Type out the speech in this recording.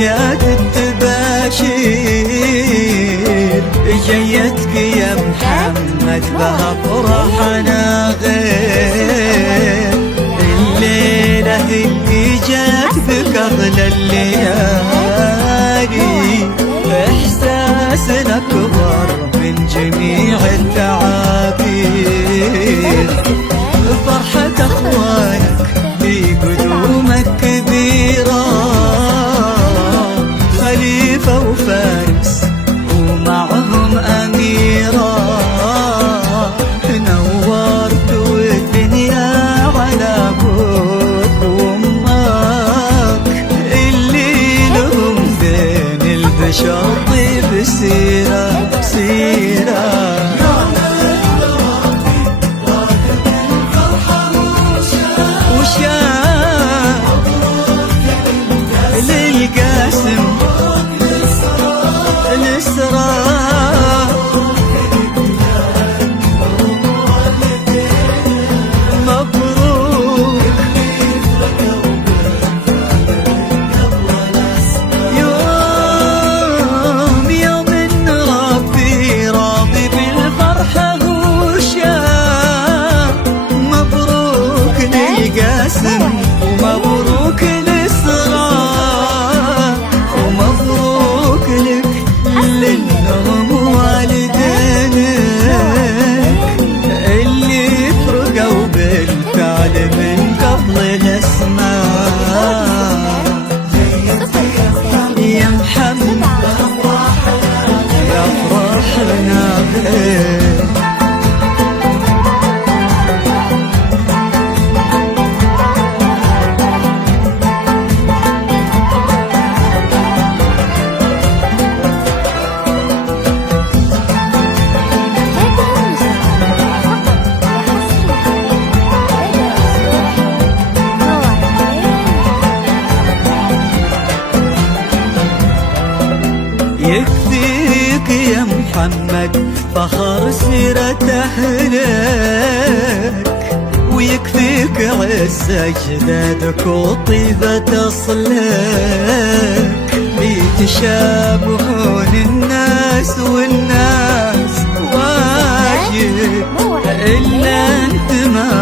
أمجاد التباشير جيتك يا محمد بها فرحنا غير الليلة اللي جات بك أغلى الليالي إحساسنا أكبر من جميع التعابير فرحة أخوانك في قدومك كبيرة خليفة وفارس ومعهم أميرة نورت الدنيا على أبوك وأمك اللي لهم بين البشر طيب سيرة سيرة للقاسم الإسراء مبروك يوم إن ربي راضي بالفرحة وشاء مبروك للقاسم ومبروك لأنهم والدينك اللي فرقوا بالفعل من قبل الأسماء يا محمد يا فرحنا بك يكفيك يا محمد فخر سيرة أهلك ويكفيك عز أجدادك وطيبة أصلك بيتشابهون الناس والناس واجب إلا أنت ما